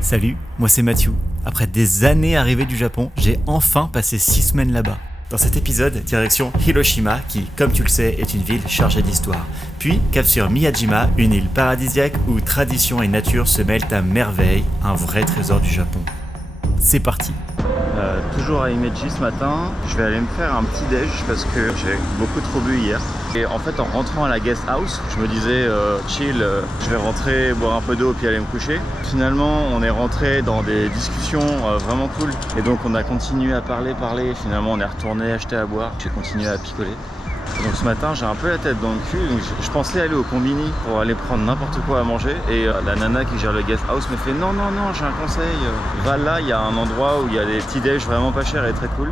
Salut, moi c'est Mathieu. Après des années arrivé du Japon, j'ai enfin passé 6 semaines là-bas. Dans cet épisode, direction Hiroshima, qui, comme tu le sais, est une ville chargée d'histoire. Puis, cap sur Miyajima, une île paradisiaque où tradition et nature se mêlent à merveille, un vrai trésor du Japon. C'est parti. Toujours à Himeji ce matin, je vais aller me faire un petit déj parce que j'ai beaucoup trop bu hier. Et en fait, en rentrant à la guest house, je me disais chill, je vais rentrer, boire un peu d'eau puis aller me coucher. Finalement, on est rentré dans des discussions vraiment cool. Et donc on a continué à parler. Finalement, on est retourné acheter à boire. J'ai continué à picoler. Donc ce matin j'ai un peu la tête dans le cul, donc je pensais aller au combini pour aller prendre n'importe quoi à manger et la nana qui gère le guest house me fait non j'ai un conseil, va là, il y a un endroit où il y a des petits déj vraiment pas chers et très cool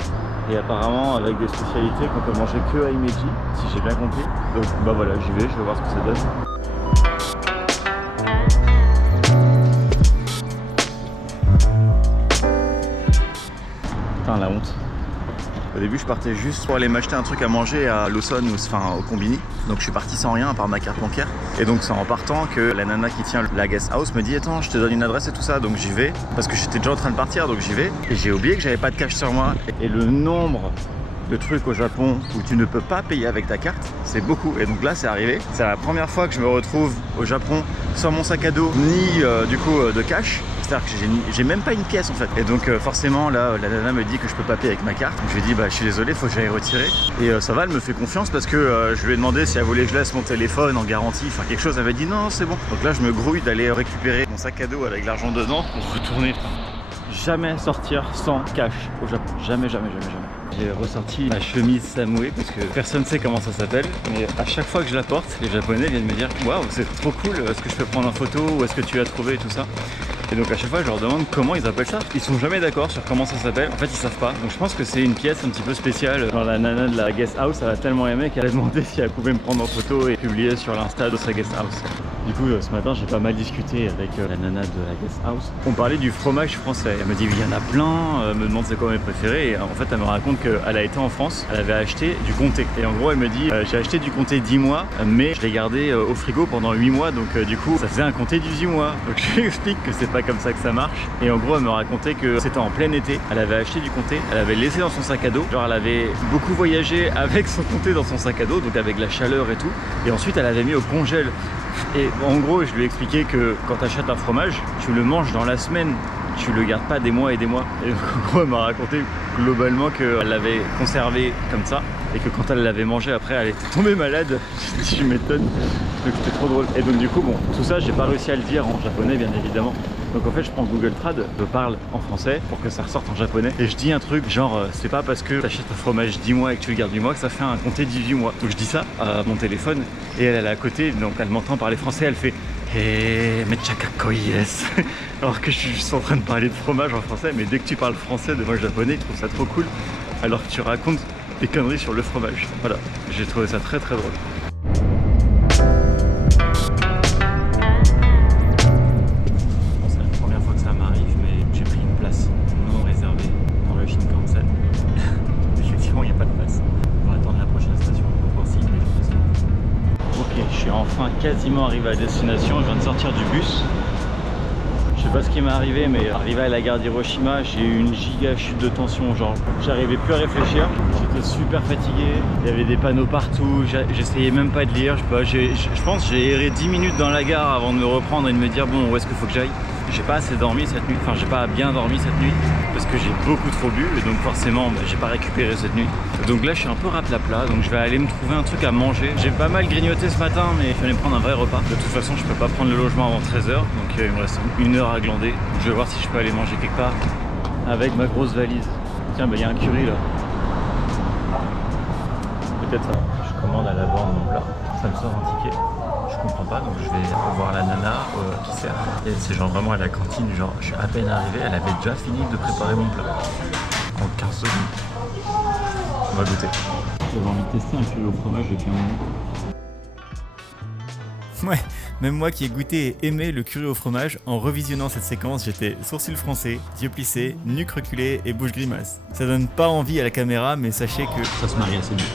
et apparemment avec des spécialités qu'on peut manger que à Himeji si j'ai bien compris. Donc bah voilà, j'y vais, je vais voir ce que ça donne. Putain la honte. Au début, je partais juste pour aller m'acheter un truc à manger à Lawson, enfin au combini. Donc je suis parti sans rien à part ma carte bancaire. Et donc c'est en partant que la nana qui tient la guest house me dit attends, je te donne une adresse et tout ça. Donc j'y vais parce que j'étais déjà en train de partir, donc j'y vais. Et j'ai oublié que j'avais pas de cash sur moi. Et le nombre de trucs au Japon où tu ne peux pas payer avec ta carte, c'est beaucoup. Et donc là, c'est arrivé. C'est la première fois que je me retrouve au Japon sans mon sac à dos ni de cash. C'est-à-dire que j'ai même pas une pièce en fait. Et donc forcément là la nana me dit que je peux pas payer avec ma carte. Donc je lui ai dit bah je suis désolé, faut que j'aille retirer. Et ça va, elle me fait confiance parce que je lui ai demandé si elle voulait que je laisse mon téléphone en garantie, enfin quelque chose. Elle m'a dit non c'est bon. Donc là je me grouille d'aller récupérer mon sac à dos avec l'argent dedans pour retourner. Jamais sortir sans cash au Japon. Jamais. J'ai ressorti ma chemise Samoué parce que personne ne sait comment ça s'appelle. Mais à chaque fois que je la porte, les Japonais viennent me dire waouh c'est trop cool, est-ce que je peux prendre en photo, où est-ce que tu l'as trouvé et tout ça. Et donc à chaque fois je leur demande comment ils appellent ça. Ils sont jamais d'accord sur comment ça s'appelle. En fait ils savent pas. Donc je pense que c'est une pièce un petit peu spéciale. Genre la nana de la guest house elle a tellement aimé qu'elle a demandé si elle pouvait me prendre en photo et publier sur l'insta de sa guest house. Du coup ce matin j'ai pas mal discuté avec la nana de la guest house. On parlait du fromage français. Elle me dit il y en a plein, me demande c'est quoi mes préférés. Et en fait elle me raconte qu'elle a été en France, elle avait acheté du comté. Et en gros elle me dit j'ai acheté du comté 10 mois mais je l'ai gardé au frigo pendant 8 mois. Donc du coup ça faisait un comté 18 mois. Donc je lui explique que c'est pas comme ça que ça marche. Et en gros elle me racontait que c'était en plein été, elle avait acheté du comté, elle avait laissé dans son sac à dos, genre elle avait beaucoup voyagé avec son comté dans son sac à dos, donc avec la chaleur et tout, et ensuite elle avait mis au congèle. Et en gros je lui ai expliqué que quand tu achètes un fromage, tu le manges dans la semaine, tu le gardes pas des mois et des mois. Et donc en gros elle m'a raconté globalement qu'elle l'avait conservé comme ça et que quand elle l'avait mangé après elle était tombée malade. Je m'étonne, donc c'était trop drôle. Et donc du coup bon, tout ça j'ai pas réussi à le dire en japonais bien évidemment. Donc en fait je prends Google Trad, je parle en français pour que ça ressorte en japonais et je dis un truc genre c'est pas parce que tu achètes un fromage 10 mois et que tu le gardes 8 mois que ça fait un comté 18 mois. Donc je dis ça à mon téléphone et elle est à côté, donc elle m'entend parler français, elle fait mecha kakkoi desu. Alors que je suis juste en train de parler de fromage en français, mais dès que tu parles français devant le japonais, ils trouvent ça trop cool alors que tu racontes des conneries sur le fromage. Voilà, j'ai trouvé ça très très drôle. Quasiment arrivé à la destination, je viens de sortir du bus. Je sais pas ce qui m'est arrivé, mais arrivé à la gare d'Hiroshima, j'ai eu une giga chute de tension, genre j'arrivais plus à réfléchir, j'étais super fatigué, il y avait des panneaux partout, j'essayais même pas de lire, je pense que j'ai erré 10 minutes dans la gare avant de me reprendre et de me dire bon où est-ce qu'il faut que j'aille. J'ai pas assez dormi cette nuit, enfin j'ai pas bien dormi cette nuit parce que j'ai beaucoup trop bu et donc forcément j'ai pas récupéré cette nuit. Donc là je suis un peu raplapla, donc je vais aller me trouver un truc à manger. J'ai pas mal grignoté ce matin mais il fallait me prendre un vrai repas. De toute façon je peux pas prendre le logement avant 13h, donc il me reste 1 heure à glander. Donc, je vais voir si je peux aller manger quelque part avec ma grosse valise. Tiens bah il y a un curry là. Peut-être ça. Je commande à la borne mon plat, ça me sort un ticket. Je comprends pas, donc je vais voir la nana qui sert. Et c'est genre vraiment à la cantine, genre je suis à peine arrivé, elle avait déjà fini de préparer mon plat. En 15 secondes. On va goûter. J'avais envie de tester un curry au fromage depuis un moment. Ouais, même moi qui ai goûté et aimé le curry au fromage, en revisionnant cette séquence, j'étais sourcils froncés, yeux plissés, nuque reculée et bouche grimace. Ça donne pas envie à la caméra, mais sachez que ça se marie assez bien.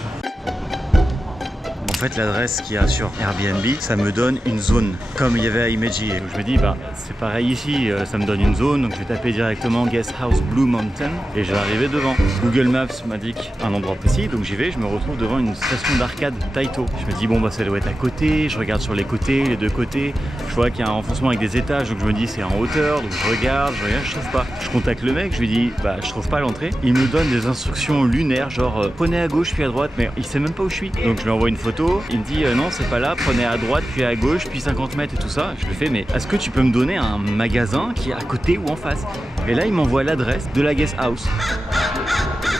fait, l'adresse qu'il y a sur Airbnb, ça me donne une zone, comme il y avait à Imeji. Donc je me dis, bah c'est pareil ici, ça me donne une zone, donc je vais taper directement Guest House Blue Mountain et je vais arriver devant. Google Maps m'indique un endroit précis, donc j'y vais, je me retrouve devant une station d'arcade Taito. Je me dis, bon bah ça doit être à côté, je regarde sur les côtés, les deux côtés, je vois qu'il y a un renfoncement avec des étages, donc je me dis c'est en hauteur, donc je regarde, je trouve pas. Je contacte le mec, je lui dis, bah je trouve pas l'entrée. Il me donne des instructions lunaires, genre prenez à gauche puis à droite, mais il sait même pas où je suis. Donc je lui envoie une photo, il me dit non c'est pas là, prenez à droite puis à gauche puis 50 mètres et tout ça. Je lui fais, mais est-ce que tu peux me donner un magasin qui est à côté ou en face? Et là il m'envoie l'adresse de la guest house.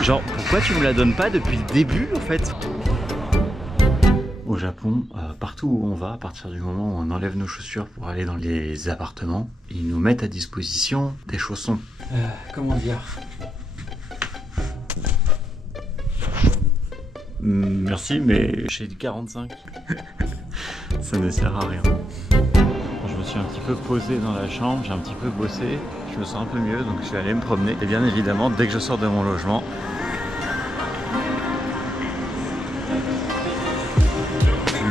Genre pourquoi tu me la donnes pas depuis le début en fait? Au Japon, partout où on va, à partir du moment où on enlève nos chaussures pour aller dans les appartements, ils nous mettent à disposition des chaussons. Comment dire? Merci, mais j'ai du 45. Ça ne sert à rien. Je me suis un petit peu posé dans la chambre, j'ai un petit peu bossé, je me sens un peu mieux, donc je vais aller me promener. Et bien évidemment, dès que je sors de mon logement,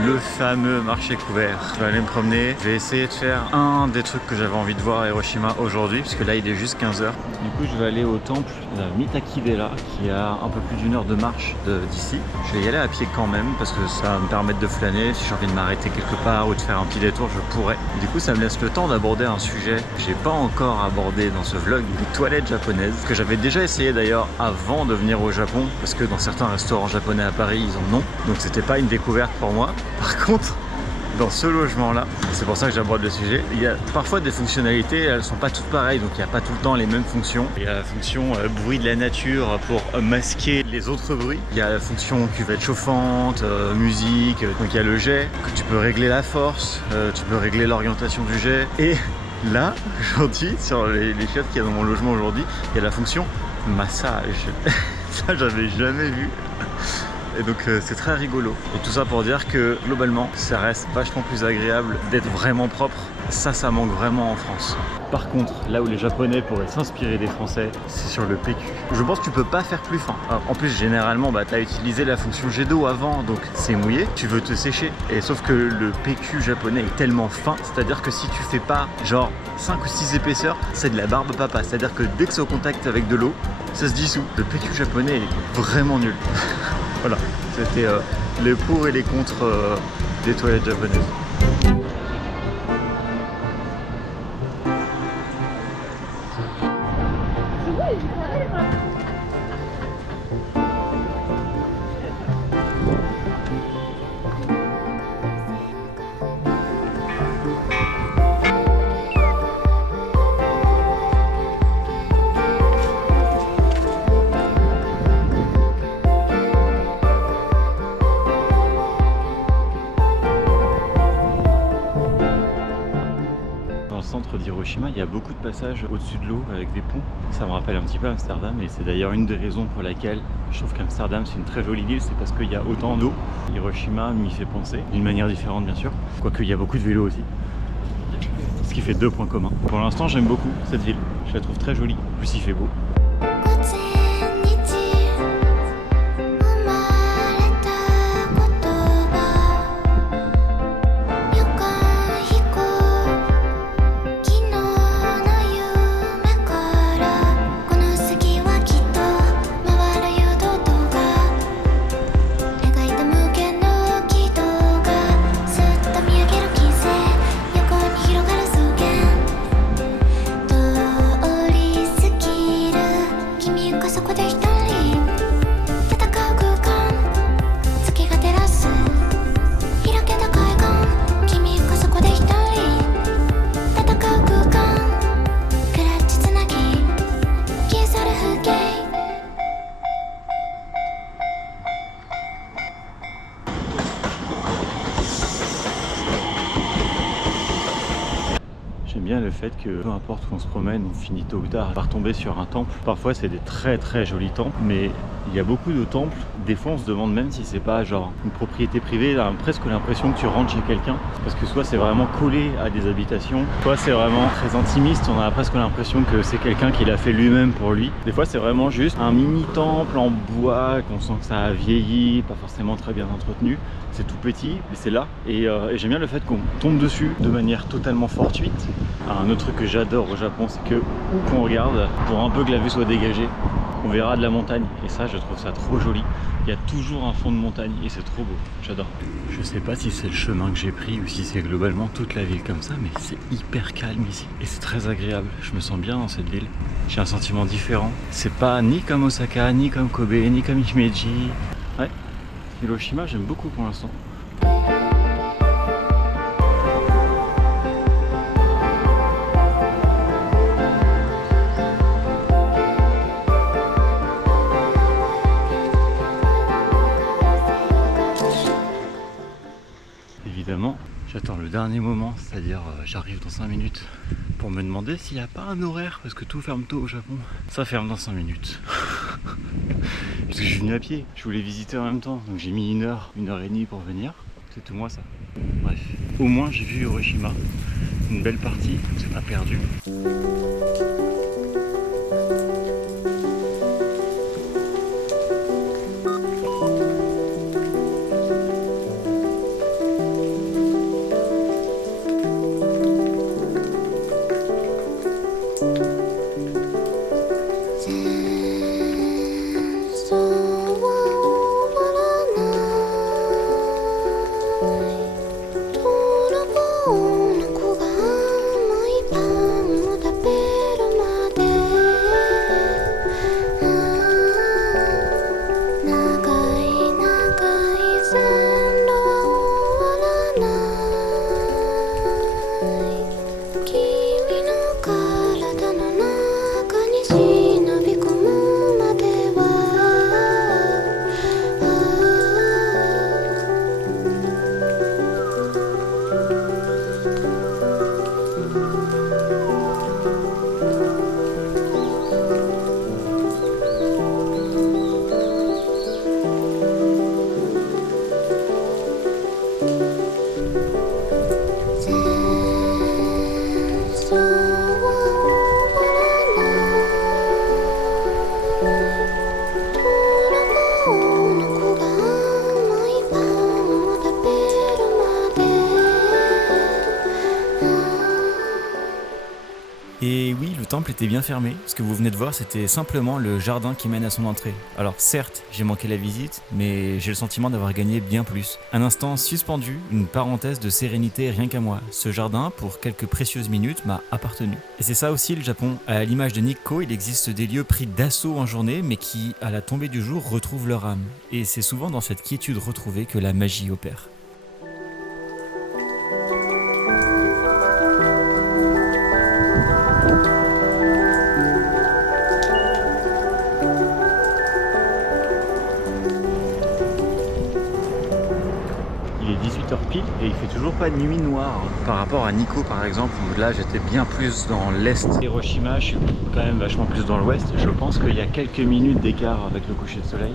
le fameux marché couvert. Je vais aller me promener, je vais essayer de faire un des trucs que j'avais envie de voir à Hiroshima aujourd'hui, puisque là il est juste 15h. Du coup je vais aller au temple de Mitakidera, qui est à un peu plus d'1 heure de marche d'ici. Je vais y aller à pied quand même, parce que ça va me permettre de flâner. Si j'ai envie de m'arrêter quelque part ou de faire un petit détour, je pourrais. Du coup ça me laisse le temps d'aborder un sujet que j'ai pas encore abordé dans ce vlog, les toilettes japonaises, que j'avais déjà essayé d'ailleurs avant de venir au Japon, parce que dans certains restaurants japonais à Paris ils en ont, donc c'était pas une découverte pour moi. Par contre, dans ce logement-là, c'est pour ça que j'aborde le sujet, il y a parfois des fonctionnalités, elles sont pas toutes pareilles, donc il n'y a pas tout le temps les mêmes fonctions. Il y a la fonction bruit de la nature pour masquer les autres bruits. Il y a la fonction cuvette chauffante, musique, donc il y a le jet, que tu peux régler la force, tu peux régler l'orientation du jet. Et là, aujourd'hui, sur les chiottes qu'il y a dans mon logement aujourd'hui, il y a la fonction massage. Ça, j'avais jamais vu. Et donc c'est très rigolo. Et tout ça pour dire que globalement ça reste vachement plus agréable d'être vraiment propre. Ça manque vraiment en France. Par contre, là où les Japonais pourraient s'inspirer des Français, c'est sur le PQ. Je pense que tu peux pas faire plus fin. Alors, en plus, généralement, tu as utilisé la fonction jet d'eau avant, donc c'est mouillé, tu veux te sécher. Et sauf que le PQ japonais est tellement fin, c'est-à-dire que si tu fais pas genre 5 ou 6 épaisseurs, c'est de la barbe papa. C'est-à-dire que dès que c'est au contact avec de l'eau, ça se dissout. Le PQ japonais est vraiment nul. Voilà, c'était les pour et les contre des toilettes japonaises. d'Hiroshima, il y a beaucoup de passages au-dessus de l'eau avec des ponts. Ça me rappelle un petit peu Amsterdam et c'est d'ailleurs une des raisons pour laquelle je trouve qu'Amsterdam c'est une très jolie ville, c'est parce qu'il y a autant d'eau. Hiroshima m'y fait penser, d'une manière différente bien sûr, quoique il y a beaucoup de vélos aussi. Ce qui fait 2 points communs. Pour l'instant j'aime beaucoup cette ville, je la trouve très jolie, en plus il fait beau. J'aime bien le fait que peu importe où on se promène, on finit tôt ou tard par tomber sur un temple. Parfois c'est des très très jolis temples, mais il y a beaucoup de temples. Des fois on se demande même si c'est pas genre une propriété privée. On a presque l'impression que tu rentres chez quelqu'un, parce que soit c'est vraiment collé à des habitations, soit c'est vraiment très intimiste. On a presque l'impression que c'est quelqu'un qui l'a fait lui-même pour lui. Des fois c'est vraiment juste un mini temple en bois, qu'on sent que ça a vieilli, pas forcément très bien entretenu. C'est tout petit, mais c'est là. Et j'aime bien le fait qu'on tombe dessus de manière totalement fortuite. Un autre truc que j'adore au Japon, c'est que où qu'on regarde, pour un peu que la vue soit dégagée, on verra de la montagne. Et ça, je trouve ça trop joli. Il y a toujours un fond de montagne et c'est trop beau. J'adore. Je sais pas si c'est le chemin que j'ai pris ou si c'est globalement toute la ville comme ça, mais c'est hyper calme ici. Et c'est très agréable. Je me sens bien dans cette ville. J'ai un sentiment différent. C'est pas ni comme Osaka, ni comme Kobe, ni comme Himeji. Ouais. Hiroshima, j'aime beaucoup pour l'instant. Évidemment, j'attends le dernier moment, c'est-à-dire j'arrive dans 5 minutes pour me demander s'il n'y a pas un horaire, parce que tout ferme tôt au Japon. Ça ferme dans 5 minutes. Parce que je suis venu à pied, je voulais visiter en même temps, donc j'ai mis 1 heure, 1h30 pour venir. C'est tout moi ça. Bref, au moins j'ai vu Hiroshima, une belle partie, c'est pas perdu. Et oui, le temple était bien fermé. Ce que vous venez de voir, c'était simplement le jardin qui mène à son entrée. Alors certes, j'ai manqué la visite, mais j'ai le sentiment d'avoir gagné bien plus. Un instant suspendu, une parenthèse de sérénité rien qu'à moi. Ce jardin, pour quelques précieuses minutes, m'a appartenu. Et c'est ça aussi le Japon. À l'image de Nikko, il existe des lieux pris d'assaut en journée, mais qui, à la tombée du jour, retrouvent leur âme. Et c'est souvent dans cette quiétude retrouvée que la magie opère. Il est 18h pile et il fait toujours pas de nuit noire. Par rapport à Nikko par exemple, où là j'étais bien plus dans l'est. Hiroshima, je suis quand même vachement plus dans l'ouest. Je pense qu'il y a quelques minutes d'écart avec le coucher de soleil.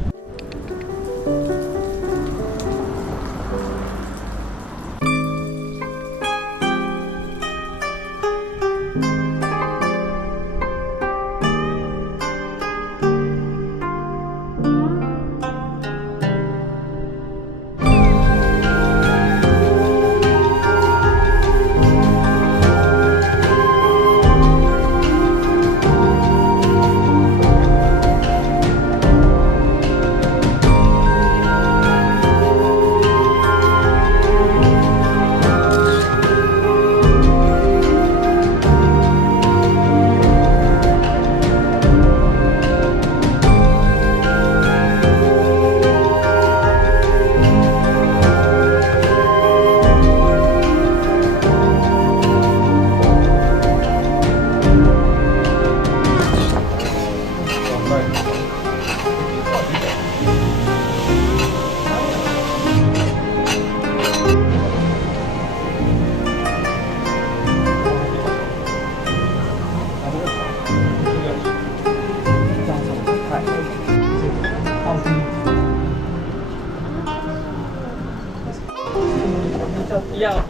いや、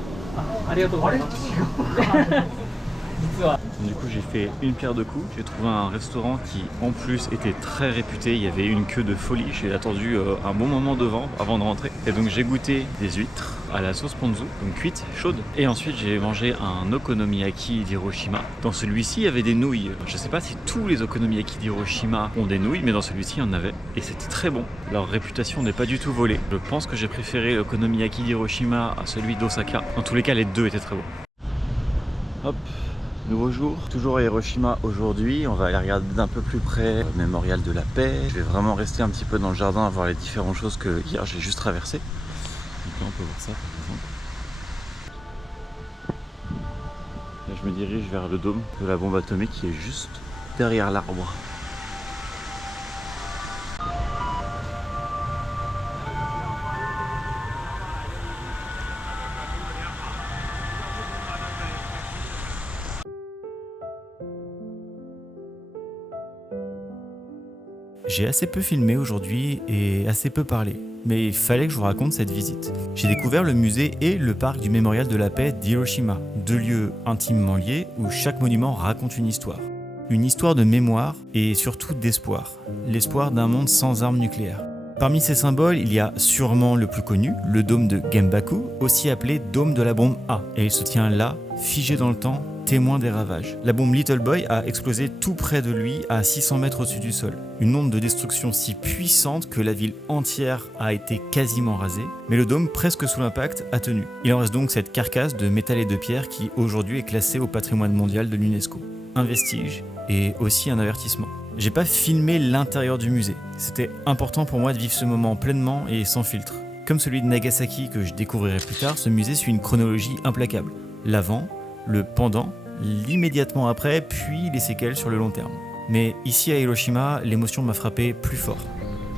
ありがとうございます。Du coup j'ai fait une pierre deux coups, j'ai trouvé un restaurant qui en plus était très réputé, il y avait une queue de folie, j'ai attendu un bon moment devant avant de rentrer et donc j'ai goûté des huîtres à la sauce ponzu, donc cuites, chaudes, et ensuite j'ai mangé un okonomiyaki d'Hiroshima. Dans celui-ci il y avait des nouilles, je sais pas si tous les okonomiyaki d'Hiroshima ont des nouilles mais dans celui-ci il y en avait et c'était très bon, leur réputation n'est pas du tout volée. Je pense que j'ai préféré l'okonomiyaki d'Hiroshima à celui d'Osaka, dans tous les cas les deux étaient très bons. Hop. Nouveau jour, toujours à Hiroshima aujourd'hui, on va aller regarder d'un peu plus près le mémorial de la paix. Je vais vraiment rester un petit peu dans le jardin, voir les différentes choses que hier j'ai juste traversées. Donc là on peut voir ça par exemple. Là je me dirige vers le dôme de la bombe atomique qui est juste derrière l'arbre. J'ai assez peu filmé aujourd'hui et assez peu parlé, mais il fallait que je vous raconte cette visite. J'ai découvert le musée et le parc du mémorial de la paix d'Hiroshima, deux lieux intimement liés où chaque monument raconte une histoire. Une histoire de mémoire et surtout d'espoir, l'espoir d'un monde sans armes nucléaires. Parmi ces symboles, il y a sûrement le plus connu, le dôme de Genbaku, aussi appelé dôme de la bombe A, et il se tient là, figé dans le temps, témoin des ravages. La bombe Little Boy a explosé tout près de lui à 600 mètres au-dessus du sol. Une onde de destruction si puissante que la ville entière a été quasiment rasée, mais le dôme presque sous l'impact a tenu. Il en reste donc cette carcasse de métal et de pierre qui aujourd'hui est classée au patrimoine mondial de l'UNESCO. Un vestige et aussi un avertissement. J'ai pas filmé l'intérieur du musée. C'était important pour moi de vivre ce moment pleinement et sans filtre. Comme celui de Nagasaki que je découvrirai plus tard, ce musée suit une chronologie implacable. L'avant, le pendant, l'immédiatement après, puis les séquelles sur le long terme. Mais ici à Hiroshima, l'émotion m'a frappé plus fort.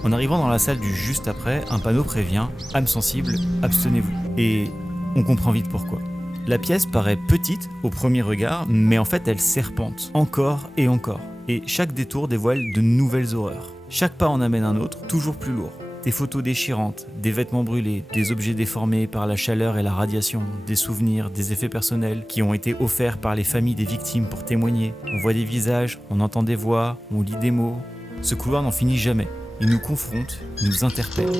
En arrivant dans la salle du juste après, un panneau prévient « Âme sensible, abstenez-vous ». Et on comprend vite pourquoi. La pièce paraît petite au premier regard, mais en fait elle serpente, encore et encore. Et chaque détour dévoile de nouvelles horreurs. Chaque pas en amène un autre, toujours plus lourd. Des photos déchirantes, des vêtements brûlés, des objets déformés par la chaleur et la radiation, des souvenirs, des effets personnels qui ont été offerts par les familles des victimes pour témoigner. On voit des visages, on entend des voix, on lit des mots. Ce couloir n'en finit jamais. Il nous confronte, il nous interpelle.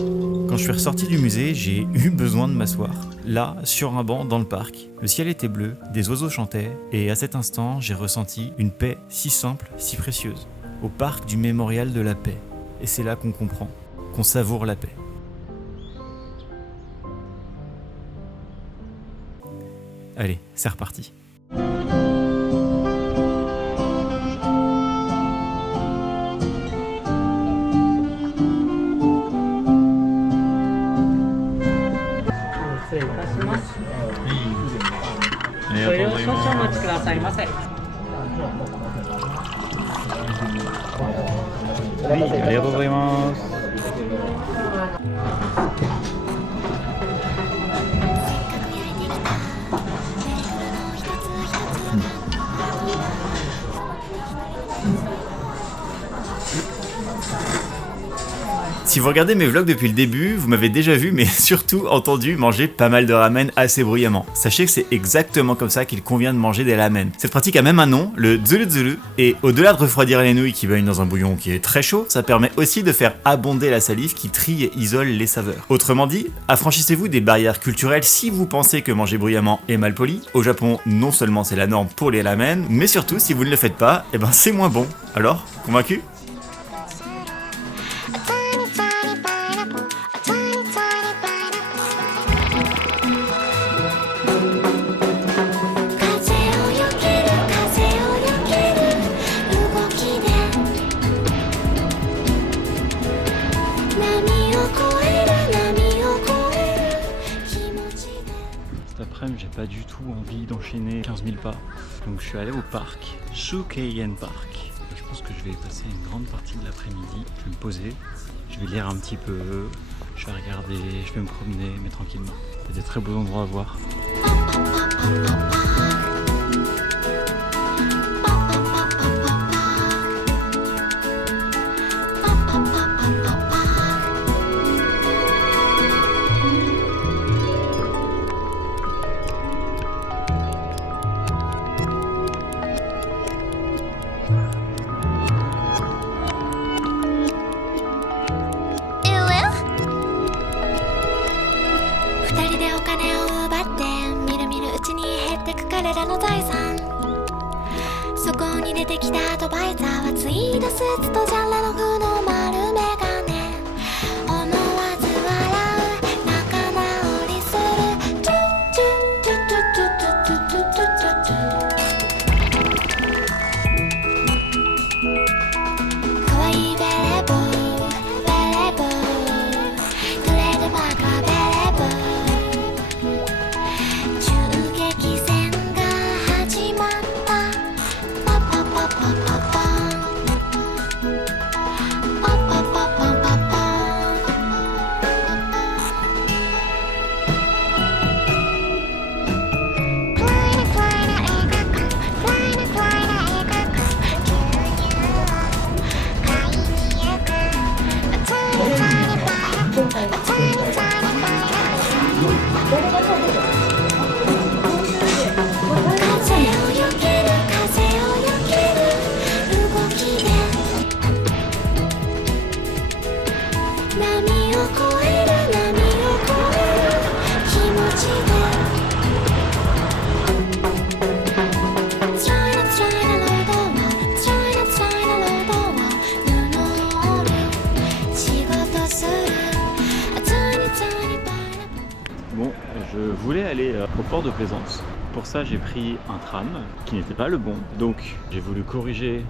Quand je suis ressorti du musée, j'ai eu besoin de m'asseoir. Là, sur un banc dans le parc, le ciel était bleu, des oiseaux chantaient, et à cet instant, j'ai ressenti une paix si simple, si précieuse. Au parc du mémorial de la paix. Et c'est là qu'on comprend. Qu'on savoure la paix. Allez, c'est reparti. Si vous regardez mes vlogs depuis le début, vous m'avez déjà vu, mais surtout entendu manger pas mal de ramen assez bruyamment. Sachez que c'est exactement comme ça qu'il convient de manger des ramen. Cette pratique a même un nom, le zulu zulu, et au-delà de refroidir les nouilles qui baignent dans un bouillon qui est très chaud, ça permet aussi de faire abonder la salive qui trie et isole les saveurs. Autrement dit, affranchissez-vous des barrières culturelles si vous pensez que manger bruyamment est mal poli. Au Japon, non seulement c'est la norme pour les ramen, mais surtout si vous ne le faites pas, c'est moins bon. Alors, convaincu ? J'ai pas du tout envie d'enchaîner 15 000 pas, donc je suis allé au parc, Shukeien Park. Et je pense que je vais passer une grande partie de l'après-midi, je vais me poser, je vais lire un petit peu, je vais regarder, je vais me promener, mais tranquillement. Il y a des très beaux endroits à voir. に出てきたアドバイザーはツイードスーツとジャンラロフの丸メガネ思わず笑う仲直りするトゥトゥトゥトゥトゥトゥトゥトゥトゥトゥかわいいベレブベレブトレードマークはベレブ銃撃戦が始まったパパパパパパパパパパパパ風をよける風をよける動きで波を越える波を越える気持ちで辛いな辛いな労働は辛いな辛いな労働は布を織る仕事するtiny tiny pineapple Bon, je voulais aller au port de Plaisance. Pour ça, j'ai pris un tram qui n'était pas le bon. Donc, j'ai voulu corriger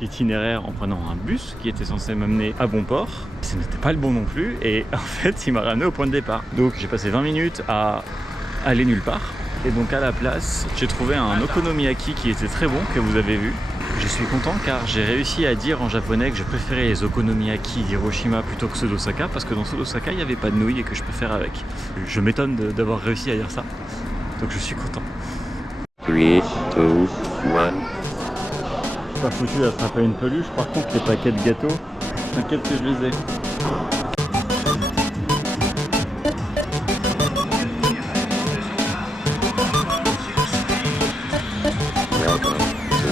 l'itinéraire en prenant un bus qui était censé m'amener à Bonport. Ce n'était pas le bon non plus. Et en fait, il m'a ramené au point de départ. Donc, j'ai passé 20 minutes à aller nulle part. Et donc, à la place, j'ai trouvé un okonomiyaki qui était très bon, que vous avez vu. Je suis content car j'ai réussi à dire en japonais que je préférais les okonomiyaki d'Hiroshima plutôt que ceux d'Osaka parce que dans ceux d'Osaka il n'y avait pas de nouilles et que je préfère avec. Je m'étonne d'avoir réussi à dire ça, donc je suis content. 3, 2, 1. Pas foutu d'attraper une peluche, par contre les paquets de gâteaux, t'inquiète que je les ai. Welcome to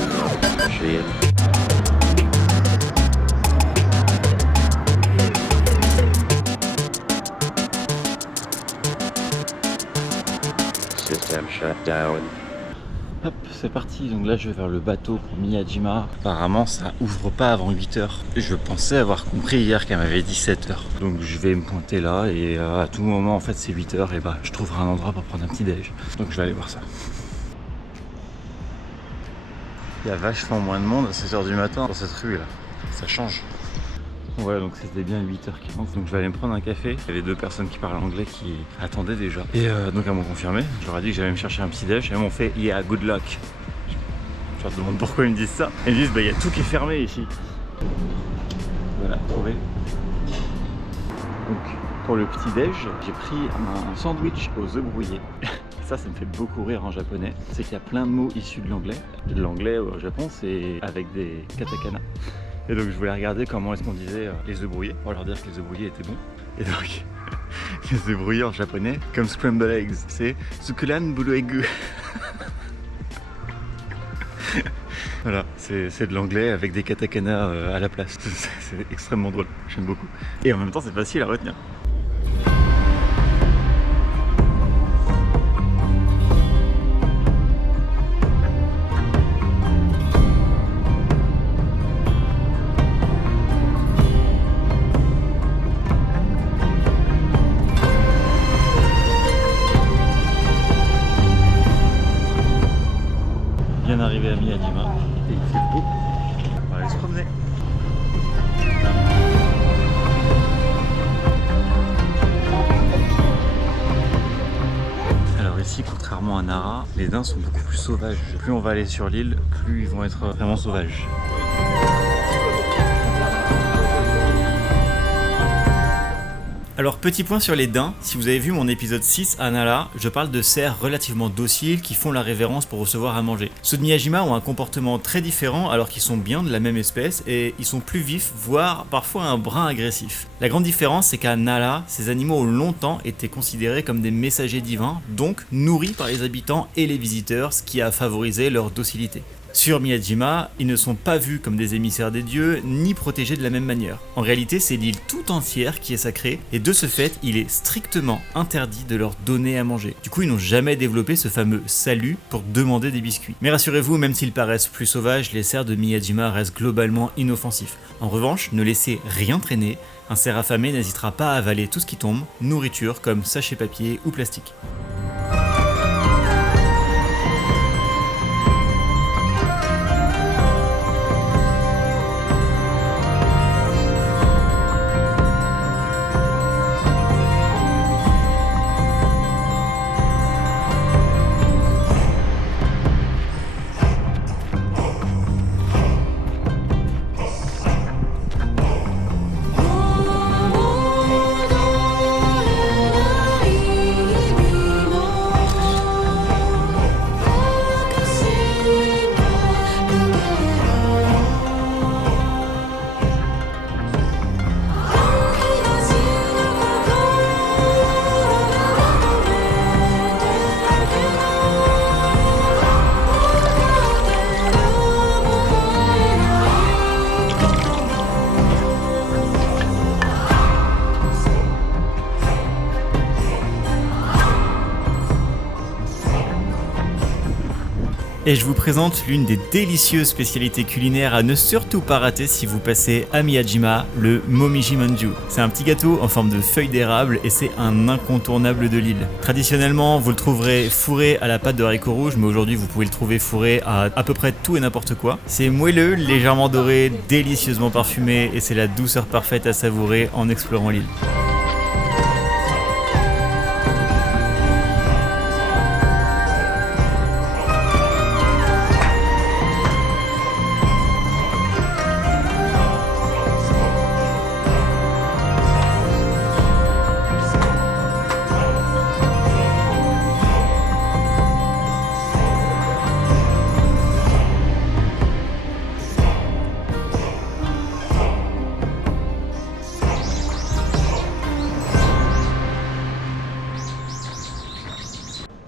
Machine. System shut down. Hop, c'est parti, donc là je vais vers le bateau pour Miyajima. Apparemment ça ouvre pas avant 8h. Je pensais avoir compris hier qu'elle m'avait dit 7h. Donc je vais me pointer là et à tout moment en fait c'est 8h et bah je trouverai un endroit pour prendre un petit déj. Donc je vais aller voir ça. Il y a vachement moins de monde à 7h du matin dans cette rue là. Ça change. Ouais, donc c'était bien 8h40, donc je vais aller me prendre un café. Il y avait 2 personnes qui parlent anglais qui attendaient déjà. Et donc elles m'ont confirmé. Je leur ai dit que j'allais me chercher un petit déj et elles m'ont fait « Yeah, good luck ». Je leur demande pourquoi ils me disent ça. Et ils me disent « Bah il y a tout qui est fermé ici ». Voilà, trouvé. Donc pour le petit déj, j'ai pris un sandwich aux œufs brouillés. Ça me fait beaucoup rire en japonais. C'est qu'il y a plein de mots issus de l'anglais. L'anglais au Japon, c'est avec des katakana. Et donc je voulais regarder comment est-ce qu'on disait les œufs brouillés pour leur dire que les œufs brouillés étaient bons. Et donc les œufs brouillés en japonais, comme scrambled eggs, c'est Sukuran Buruegu. Voilà, c'est de l'anglais avec des katakana à la place. C'est extrêmement drôle, j'aime beaucoup. Et en même temps c'est facile à retenir. Arrivé à Miyajima et il fait beau. On va aller se promener. Alors ici, contrairement à Nara, les daims sont beaucoup plus sauvages. Plus on va aller sur l'île, plus ils vont être vraiment sauvages. Alors petit point sur les daims, si vous avez vu mon épisode 6 à Nara, je parle de cerfs relativement dociles qui font la révérence pour recevoir à manger. Ceux de Miyajima ont un comportement très différent alors qu'ils sont bien de la même espèce et ils sont plus vifs, voire parfois un brin agressif. La grande différence c'est qu'à Nara, ces animaux ont longtemps été considérés comme des messagers divins, donc nourris par les habitants et les visiteurs, ce qui a favorisé leur docilité. Sur Miyajima, ils ne sont pas vus comme des émissaires des dieux, ni protégés de la même manière. En réalité, c'est l'île tout entière qui est sacrée, et de ce fait, il est strictement interdit de leur donner à manger. Du coup, ils n'ont jamais développé ce fameux salut pour demander des biscuits. Mais rassurez-vous, même s'ils paraissent plus sauvages, les cerfs de Miyajima restent globalement inoffensifs. En revanche, ne laissez rien traîner, un cerf affamé n'hésitera pas à avaler tout ce qui tombe, nourriture comme sachets papier ou plastique. Et je vous présente l'une des délicieuses spécialités culinaires à ne surtout pas rater si vous passez à Miyajima, le Momiji Manju. C'est un petit gâteau en forme de feuille d'érable et c'est un incontournable de l'île. Traditionnellement, vous le trouverez fourré à la pâte de haricots rouges, mais aujourd'hui vous pouvez le trouver fourré à peu près tout et n'importe quoi. C'est moelleux, légèrement doré, délicieusement parfumé et c'est la douceur parfaite à savourer en explorant l'île.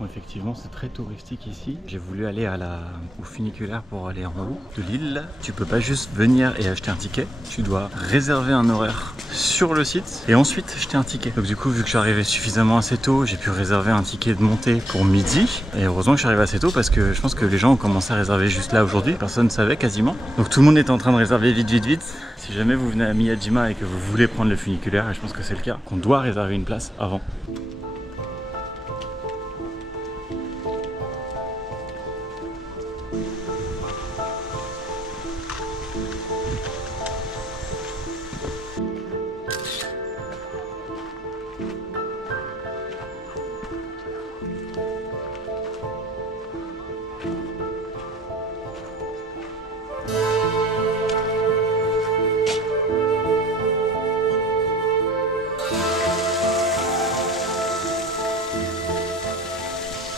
Bon, effectivement, c'est très touristique ici. J'ai voulu aller au funiculaire pour aller en haut de l'île. Tu peux pas juste venir et acheter un ticket. Tu dois réserver un horaire sur le site et ensuite acheter un ticket. Donc du coup, vu que je suis arrivé suffisamment assez tôt, j'ai pu réserver un ticket de montée pour midi. Et heureusement que je suis arrivé assez tôt parce que je pense que les gens ont commencé à réserver juste là aujourd'hui. Personne ne savait quasiment. Donc tout le monde est en train de réserver vite. Si jamais vous venez à Miyajima et que vous voulez prendre le funiculaire, et je pense que c'est le cas, qu'on doit réserver une place avant.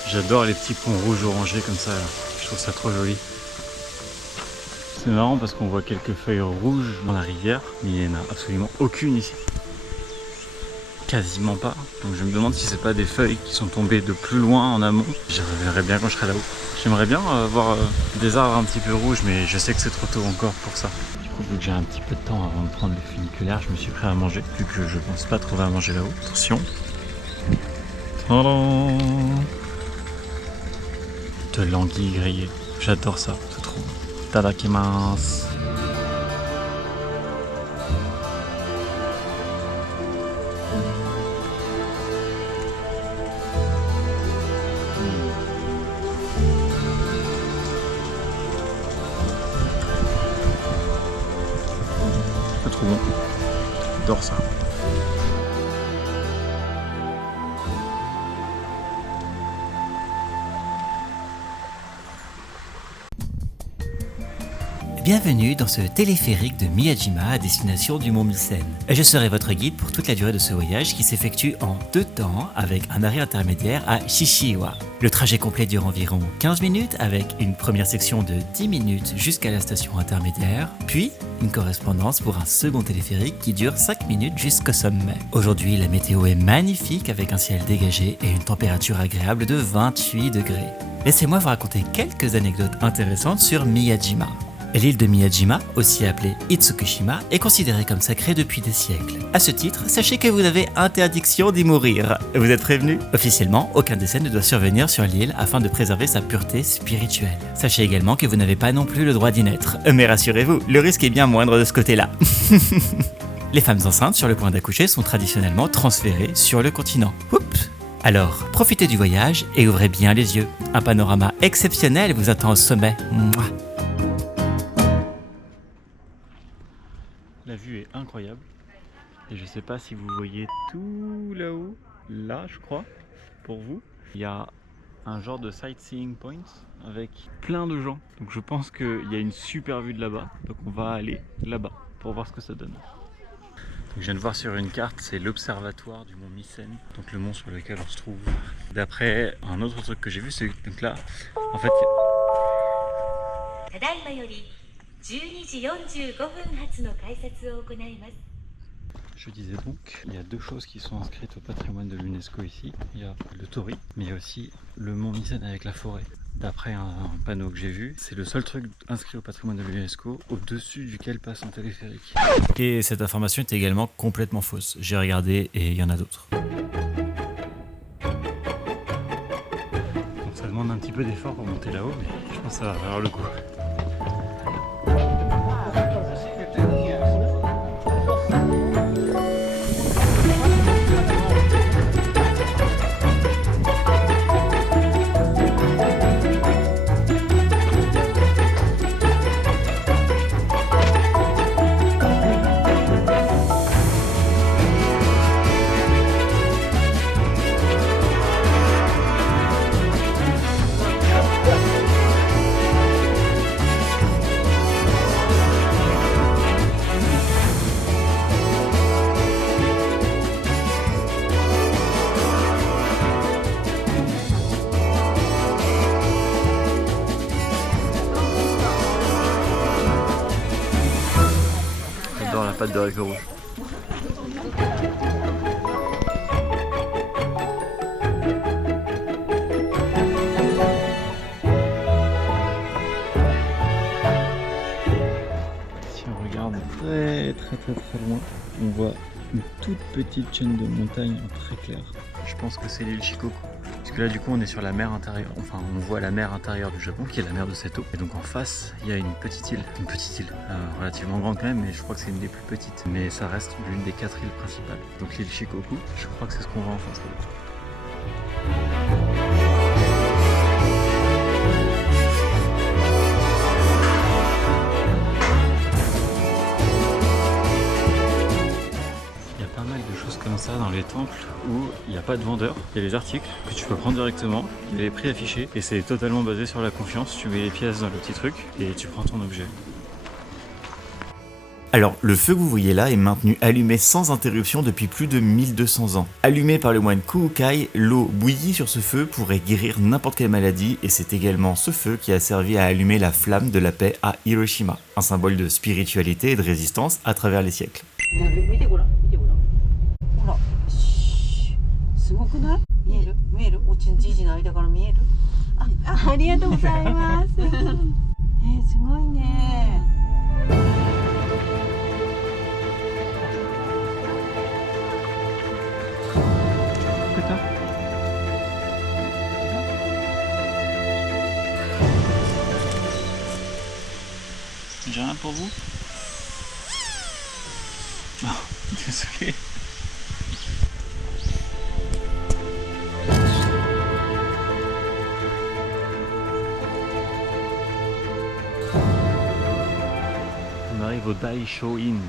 J'adore les petits ponts rouges orangés comme ça, là. Je trouve ça trop joli. C'est marrant parce qu'on voit quelques feuilles rouges dans la rivière, mais il n'y en a absolument aucune ici. Quasiment pas. Donc je me demande si c'est pas des feuilles qui sont tombées de plus loin en amont. J'y reverrai bien quand je serai là-haut. J'aimerais bien voir des arbres un petit peu rouges, mais je sais que c'est trop tôt encore pour ça. Du coup, vu que j'ai un petit peu de temps avant de prendre le funiculaire, je me suis prêt à manger, vu que je pense pas trouver à manger là-haut. Attention. Tadam! De l'anguille grillée. J'adore ça, c'est trop bon. Tadakimasu. C'est trop bon. J'adore ça. Bienvenue dans ce téléphérique de Miyajima à destination du Mont Misen. Je serai votre guide pour toute la durée de ce voyage qui s'effectue en 2 temps avec un arrêt intermédiaire à Shishiiwa. Le trajet complet dure environ 15 minutes avec une première section de 10 minutes jusqu'à la station intermédiaire, puis une correspondance pour un second téléphérique qui dure 5 minutes jusqu'au sommet. Aujourd'hui, la météo est magnifique avec un ciel dégagé et une température agréable de 28 degrés. laissez-moi vous raconter quelques anecdotes intéressantes sur Miyajima. L'île de Miyajima, aussi appelée Itsukushima, est considérée comme sacrée depuis des siècles. À ce titre, sachez que vous avez interdiction d'y mourir. Vous êtes prévenus ? Officiellement, aucun décès ne doit survenir sur l'île afin de préserver sa pureté spirituelle. Sachez également que vous n'avez pas non plus le droit d'y naître. Mais rassurez-vous, le risque est bien moindre de ce côté-là. Les femmes enceintes sur le point d'accoucher sont traditionnellement transférées sur le continent. Oups. Alors, profitez du voyage et ouvrez bien les yeux. Un panorama exceptionnel vous attend au sommet. Mouah. La vue est incroyable et je sais pas si vous voyez tout là-haut, là je crois, pour vous, il y a un genre de sightseeing point avec plein de gens. Donc je pense qu'il y a une super vue de là-bas, donc on va aller là-bas pour voir ce que ça donne. Donc je viens de voir sur une carte, c'est l'observatoire du mont Mycène, donc le mont sur lequel on se trouve. D'après un autre truc que j'ai vu, c'est donc là, en fait... ただいまより12時45分発の改札を行います。 Je disais donc, il y a deux choses qui sont inscrites au patrimoine de l'UNESCO ici. Il y a le Torii, mais il y a aussi le mont Mycène avec la forêt. D'après un panneau que j'ai vu, c'est le seul truc inscrit au patrimoine de l'UNESCO au-dessus duquel passe un téléphérique. Et cette information est également complètement fausse. J'ai regardé et il y en a d'autres. Donc ça demande un petit peu d'effort pour monter là-haut, mais je pense que ça va valoir le coup. J'adore la pâte de haricots rouges. Si on regarde très loin, on voit une toute petite chaîne de montagnes très claire. Je pense que c'est l'île Shikoku. Parce que là du coup on est sur la mer intérieure, enfin on voit la mer intérieure du Japon qui est la mer de Seto. Et donc en face il y a une petite île relativement grande quand même, mais je crois que c'est une des plus petites. Mais ça reste l'une des 4 îles principales. Donc l'île Shikoku, je crois que c'est ce qu'on voit en face là. Comme ça dans les temples où il n'y a pas de vendeur, il y a les articles que tu peux prendre directement, il y a les prix affichés et c'est totalement basé sur la confiance. Tu mets les pièces dans le petit truc et tu prends ton objet. Alors, le feu que vous voyez là est maintenu allumé sans interruption depuis plus de 1200 ans. Allumé par le moine Kuukai, l'eau bouillie sur ce feu pourrait guérir n'importe quelle maladie et c'est également ce feu qui a servi à allumer la flamme de la paix à Hiroshima, un symbole de spiritualité et de résistance à travers les siècles. すごくない？見える？見える？おちんじいじの間から見える？ありがとうございます。すごいね。J'ai rien pour vous? Oh, désolé. On arrive au Daisho-in.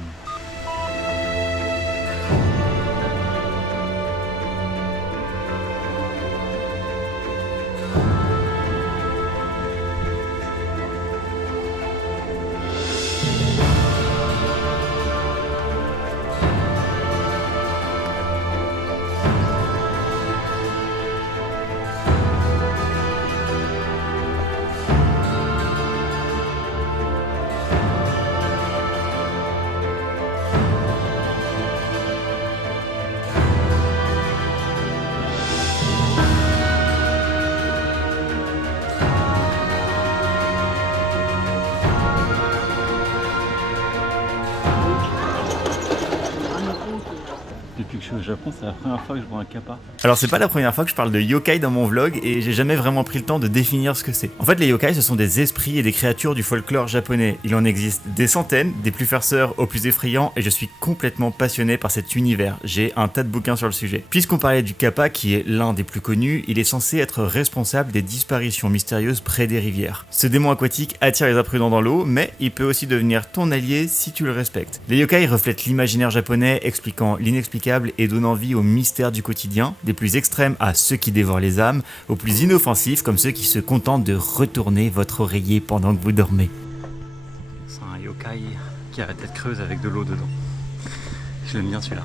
Depuis que je suis au Japon, c'est la première fois que je vois un kappa. Alors c'est pas la première fois que je parle de yokai dans mon vlog et j'ai jamais vraiment pris le temps de définir ce que c'est. En fait les yokai ce sont des esprits et des créatures du folklore japonais. Il en existe des centaines, des plus farceurs aux plus effrayants et je suis complètement passionné par cet univers. J'ai un tas de bouquins sur le sujet. Puisqu'on parlait du kappa qui est l'un des plus connus, il est censé être responsable des disparitions mystérieuses près des rivières. Ce démon aquatique attire les imprudents dans l'eau mais il peut aussi devenir ton allié si tu le respectes. Les yokai reflètent l'imaginaire japonais expliquant l'inexplicable et donnant vie aux mystères du quotidien, des plus extrêmes à ceux qui dévorent les âmes, aux plus inoffensifs comme ceux qui se contentent de retourner votre oreiller pendant que vous dormez. C'est un yokai qui a la tête creuse avec de l'eau dedans. Je l'aime bien celui-là.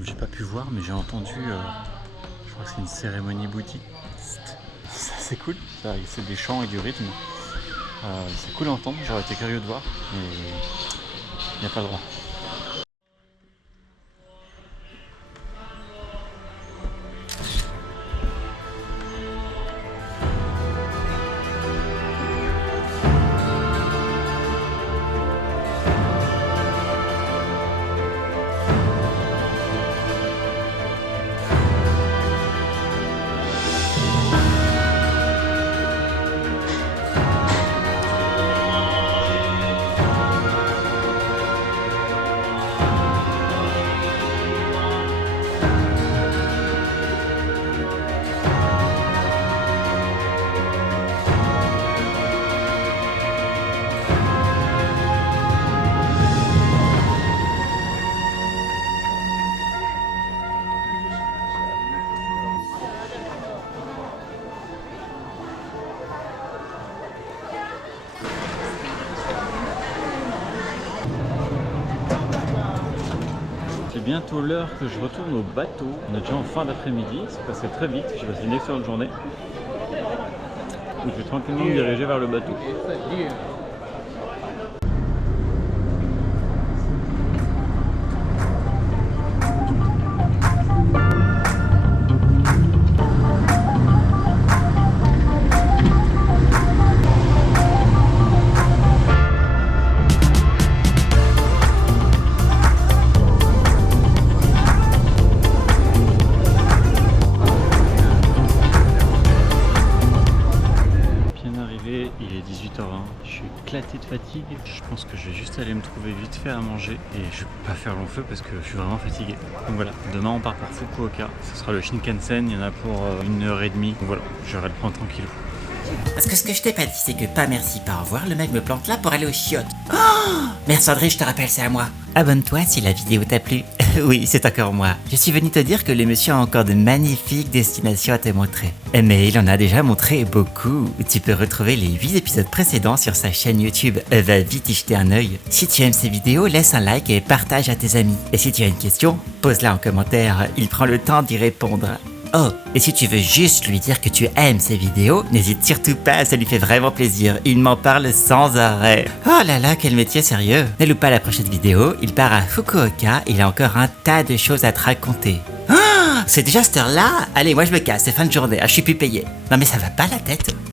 J'ai pas pu voir mais j'ai entendu, je crois que c'est une cérémonie bouddhiste. C'est cool, c'est des chants et du rythme. C'est cool à entendre, j'aurais été curieux de voir, mais il n'y a pas le droit. C'est bientôt l'heure que je retourne au bateau. On est déjà en fin d'après-midi, c'est passé très vite, j'ai passé une excellente journée. Donc je vais tranquillement me diriger vers le bateau. Il est 18h20, je suis éclaté de fatigue. Je pense que je vais juste aller me trouver vite fait à manger et je vais pas faire long feu parce que je suis vraiment fatigué. Donc voilà, demain on part pour Fukuoka, ce sera le Shinkansen, il y en a pour 1h30. Donc voilà, j'aurai le prendre tranquillou. Parce que ce que je t'ai pas dit, c'est que pas merci, pas au revoir, le mec me plante là pour aller aux chiottes. Oh Mère Sandrine, je te rappelle, c'est à moi. Abonne-toi si la vidéo t'a plu. Oui, c'est encore moi. Je suis venu te dire que le monsieur a encore de magnifiques destinations à te montrer. Mais il en a déjà montré beaucoup. Tu peux retrouver les 8 épisodes précédents sur sa chaîne YouTube. Va vite y jeter un œil. Si tu aimes ces vidéos, laisse un like et partage à tes amis. Et si tu as une question, pose-la en commentaire. Il prend le temps d'y répondre. Oh, et si tu veux juste lui dire que tu aimes ces vidéos, n'hésite surtout pas, ça lui fait vraiment plaisir. Il m'en parle sans arrêt. Oh là là, quel métier sérieux. Ne loupe pas la prochaine vidéo, il part à Fukuoka, il a encore un tas de choses à te raconter. Oh, c'est déjà cette heure-là? Allez, moi je me casse, c'est fin de journée, je suis plus payé. Non mais ça va pas la tête.